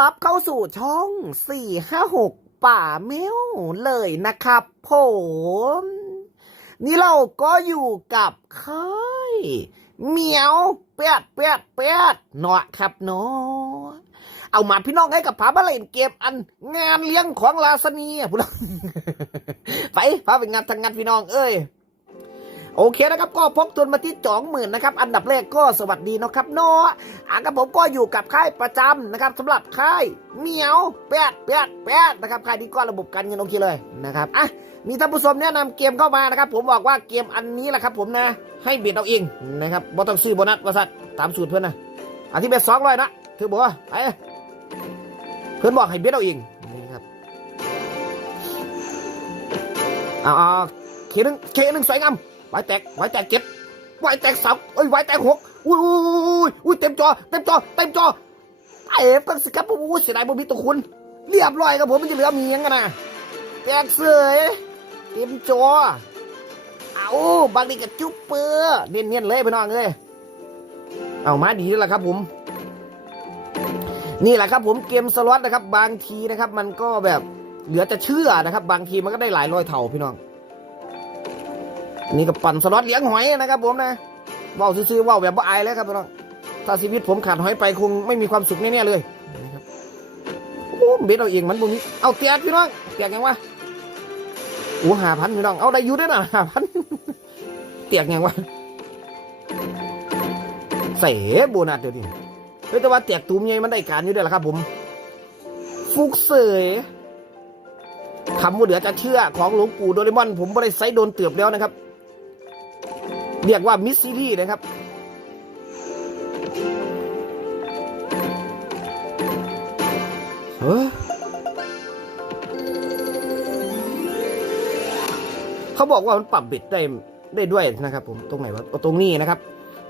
รับเข้าสู่ช่อง 456 ป่าเมวเลยนะครับผม นี่เราก็อยู่กับค่ายเหมียวแปดแปดแปดเนาะครับเนาะเอามาพี่น้องให้กับพามาเล่นเกมอันงานเลี้ยงของลาสนีอะพูดไปพาไปงานทางงานพี่น้องเอ้ย โอเคนะครับก็พกทุนมาที่จ่องหมื่นนะครับอันดับแรกก็สวัสดีนะครับเนาะอะกับผมก็อยู่กับค่ายประจำนะครับสำหรับค่ายเหมียวแปดแปดแปดนะครับค่ายนี้ก็ระบบการเงินโอเคเลยนะครับอะมีท่านผู้ชมแนะนำเกมเข้ามานะครับ ผมบอกว่าเกมอันนี้แหละครับ ผมนะให้เบียดเอาเองนะครับบ่ต้องซื้อโบนัสว่าสัตว์ตามสูตรเพื่อนนะอันที่เบ็ดสองร้อยนะเธอบอกว่าไปเพื่อนบอกให้เบียดเอาเองนี่ครับเอาเอาเคหนึ่งเคหนึ่งสวยงาม ไว้แตกไว้แตกเจ็ดไว้แตกสามเอ้ยไว้แตกหกอุ้ยอุ้ยอุ้ยอุ้ยเต็มจอเต็มจอเต็มจอเอฟตั้งสิครับผมอุ้ยเสียดายบ่มีตัวคุณ เรียบร้อยครับผมมันจะเหลือมียังกันนะแตกเสยเต็มจอเอาบางทีกับจุ๊บเปอร์เนียนๆเลยพี่น้องเลยเอามาดีแล้วละครับผมนี่แหละครับผมเกมสล็อตนะครับ บางทีนะครับ มันก็แบบเหลือจะเชื่อนะครับ บางทีมันก็ได้หลายร้อยเท่าพี่น้อง นี่ก็ปั่นสล็อตเลี้ยงหอยนะครับผมนะว่าวซื้อๆว่าวแบบบ่าอายแล้วครับพี่น้องถ้าชีวิตผมขาดหอยไปคงไม่มีความสุขแน่ๆเลยนะครับโอ้เบ็ดเอาเองมันบ่มีเอาเตียกพี่น้องเตียกยังวะโอ้หาพันพี่น้องเอาได้อยู่ด้วยนะหาพันเตียกยังวะใส่โบนัสเดี๋ยวนี้เฮ้ยแต่ว่าเตียกตูมใหญ่มันได้การอยู่ด้วยล่ะครับ ผม ฟุกเสยคำว่าเหลือจะเชื่อของหลวงปู่โดเรมอน ผมไม่ได้ไซโดนเตือบแล้วนะครับ เรียกว่ามิสซิลี่นะครับเฮ้ยเขาบอกว่ามันปรับบิดได้ได้ด้วยนะครับผมตรงไหนวะเอาตรงนี้นะครับ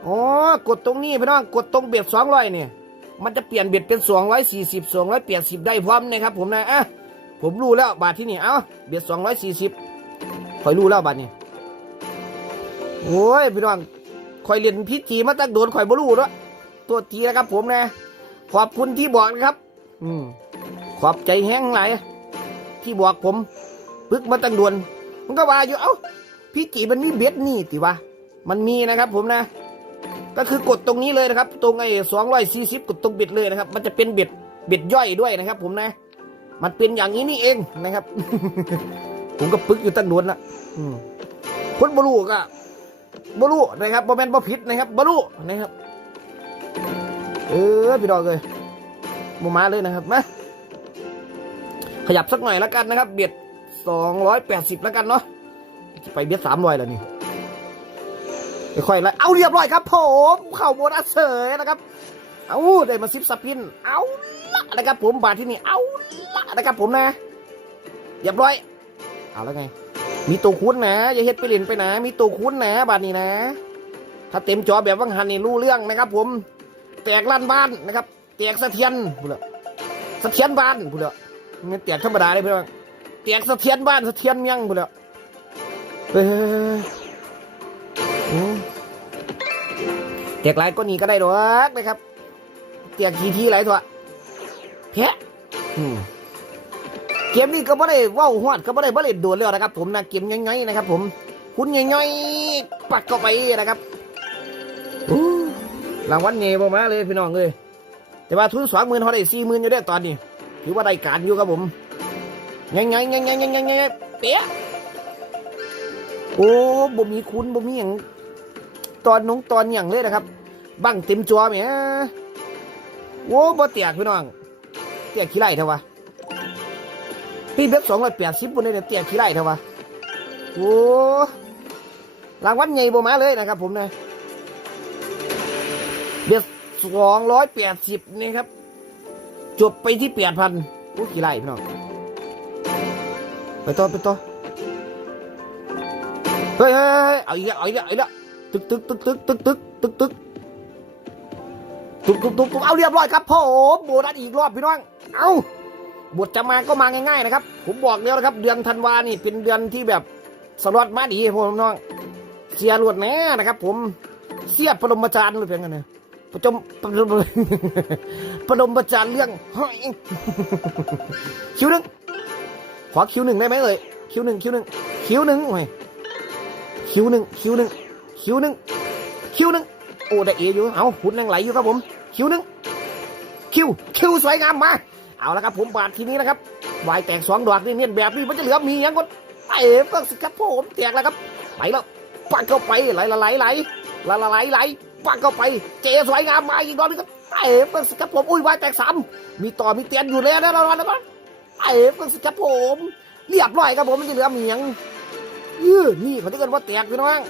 อ๋อกดตรงนี้พี่น้องกดตรงเบียดสองร้อยเนี่ยมันจะเปลี่ยนเบียดเป็นสองร้อยสี่สิบสองร้อยแปดสิบได้พร้อมนะครับผมนะอะผมรู้แล้วบาทที่นี่เอ้าเบียดสองร้อยสี่สิบคอยรู้แล้วบาทนี้ โอ้ยพี่น้องคอยเรียนพิจีมาตั้งโดนคอยบรูด้วยตัวจีนะครับ ผมนะ ขอบคุณที่บอกนะครับ อืมขอบใจแห้งหลายที่บอกผมปึกมาตั้งโดนมันก็ว่าอยู่เอ้าพี่จีมันมีเบ็ดนี่ติวะมันมีนะครับ ผมนะ ก็คือกดตรงนี้เลยนะครับ ตรงไอ้สองร้อยสี่สิบกดตรงเบ็ดเลยนะครับ มันจะเป็นเบ็ดเบ็ดย่อยด้วยนะครับ ผมนะ มันเป็นอย่างนี้นี่เองนะครับ ผมก็ปึกอยู่ตั้งโดนละคนบรูก็ บลูนะครับบอแมนบอผิดนะครับบลูนะครับ เออพี่ดอกเลยมูมาเลยนะครับมาขยับสักหน่อยแล้วกันนะครับ เบียดสองร้อยแปดสิบแล้วกันเนาะจะไปเบียดสามร้อยแล้วนี่ค่อยๆแล้วเอาเรียบร้อยครับผมเข่าโบนัสเสยนะครับ เอาได้มาซิปสปิน เอาละนะครับผมบาทที่นี่เอาละนะครับผมนะเรียบร้อย เอาแล้วไง มีตัวคุ้นนะอย่าเฮ็ดไปเล่นไปนะ มีตัวคุ้นนะบาดนี้นะ ถ้าเต็มจอแบบวังหันนี่รู้เรื่องนะครับ ผม แตกลั่นบ้านนะครับ แตกสะเทียนพูดละสะเทียนบ้านพูดละมันแตกธรรมดาเลยเพื่อนแตกสะเทียนบ้านสะเทียนเมียงพูดละเฮ้ยอืมแตกหลายก็นี่ก็ได้หรอกนะครับแตกทีทีหลายตัวแพะ เกมนี้ก็ไม่ได้ว้าวหวดก็ไม่ได้บ่เล่นโดนแล้วนะครับผมนะเกมง่ายๆนะครับ ผมคุณง่ายๆปัดเข้าไปนะครับอู้รางวัลเงยมาเลยพี่น้องเลยแต่ว่าทุนสองหมื่นเขาได้สี่หมื่นอยู่ได้ตอนนี้ถือว่าได้การอยู่ครับผมง่ายๆง่ายๆง่ายๆง่ายๆเป๊ะโอ้บ่มีคุณบ่มีอย่างตอนน้องตอนอย่างเลยนะครับ บังเต็มจอแหมโอ้บ่เตียกพี่น้องเตียกขี้ไรเถอะวะ พี่เบ็ดสองร้อยแปดสิบบนเนี่ยเตี้ยขี้ไรเถอะวะโอ้รางวัลใหญ่บ่มาเลยนะครับ ผมนะเบ็ดสองร้อยแปดสิบนี่ครับ จบไปที่แปดพันโอ้ขี้ไรพี่น้องไปต่อไปต่อเฮ้ยเฮ้ยเอาอีกแล้วเอาอีกแล้วเอาอีกแล้วตึกตึกตึกตึกตึกตึกตึกตึกตึกตึกตึกตึกเอาเรียบร้อยครับผมโบนัสอีกรอบพี่น้อง เอา บทจะมาก็มาง่ายๆนะครับผมบอกแล้วนะครับ เดือนธันวานี่เป็นเดือนที่แบบสลอดมาดีผมน้องเสียรวดแน่นะครับ ผมเสียปรมาจารย์เลยเพียงกันนะประจมประดมประดมประจานเรื่องหอยคิวหนึ่งขอคิวหนึ่งได้ไหมเอ่ยคิวหนึ่งคิวหนึ่งคิวหนึ่งโอ้ยคิวหนึ่งคิวหนึ่งคิวหนึ่งคิวหนึ่งโอ้ได้เออยู่เอาหุ่นยังไหลอยู่ครับผม คิวหนึ่งคิวคิวสวยงามมา เอาละครับผมบาททีนี้นะครับวายแตกสองดอกนี่เนี่ยแบบนี้มันจะเหลือมีอย่างก็ไอ้เพิ่งสิครับผมแตกแล้วครับไปแล้วปักเข้าไปไหลละไหลไหลไหละไหลไหลปักเข้าไปเจสวยงามมาอีกดอกนึงไอ้เพิ่งสิครับผมอุ้ยวายแตกสามมีต่อมีเตียนอยู่แล้วนะระวันะไอ้เพิ่งสิครับผมเรียบร้อยครับผมมันจะเหลือมีอย่างยื้อนี่เขาจะเกินว่าแตกพี่น้อง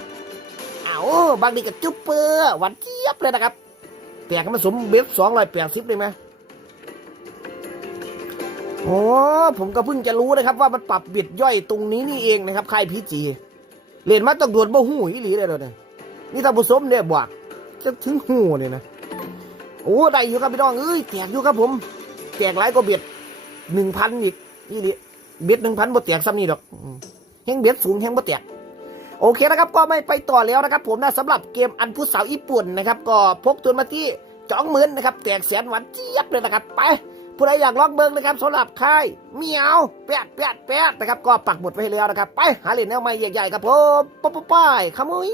เอาบางทีก็จุ๊บเปอร์หวันเจี๊ยบเลยนะครับแตกมันสมเบฟสองร้อยแปดสิบเลยไหม โอ้ผมก็เพิ่งจะรู้นะครับ ว่ามันปรับบิดย่อยตรงนี้นี่เองนะครับค่ายพีจีเรียนมาต้องดวนบ่หูอีหลีเลยเดี๋ยนี้นี่ถ้าผสมเนี่ยบวกจะถึงหูเนี่ยนะโอ้ได้อยู่ครับพี่น้องเอ้ยแตกอยู่ครับผมแตกหลายก็เบียดหนึ่งพันอีกนี่ดิเบียดหนึ่งพันบ่แตกซ้ำนี่ดอกแห้งเบียดสูงแห้งบ่แตกโอเคนะครับ ก็ไม่ไปต่อแล้วนะครับ ผมนะสำหรับเกมอันผู้สาวญี่ปุ่นนะครับ ก็พกทุนมาที่จ้องหมื่นนะครับ แตกแสนหวานเจี๊ยบเลยนะครับไป ผู้ใดอยากลองเบิ้งนะครับสำหรับค่ายเมียวแปดแปดแปดนะครับก็ปักหมุดไว้ให้แล้วนะครับ ไปหาเหรียญแนวใหม่ใหญ่ๆครับผมป๊อปป้ายขโมย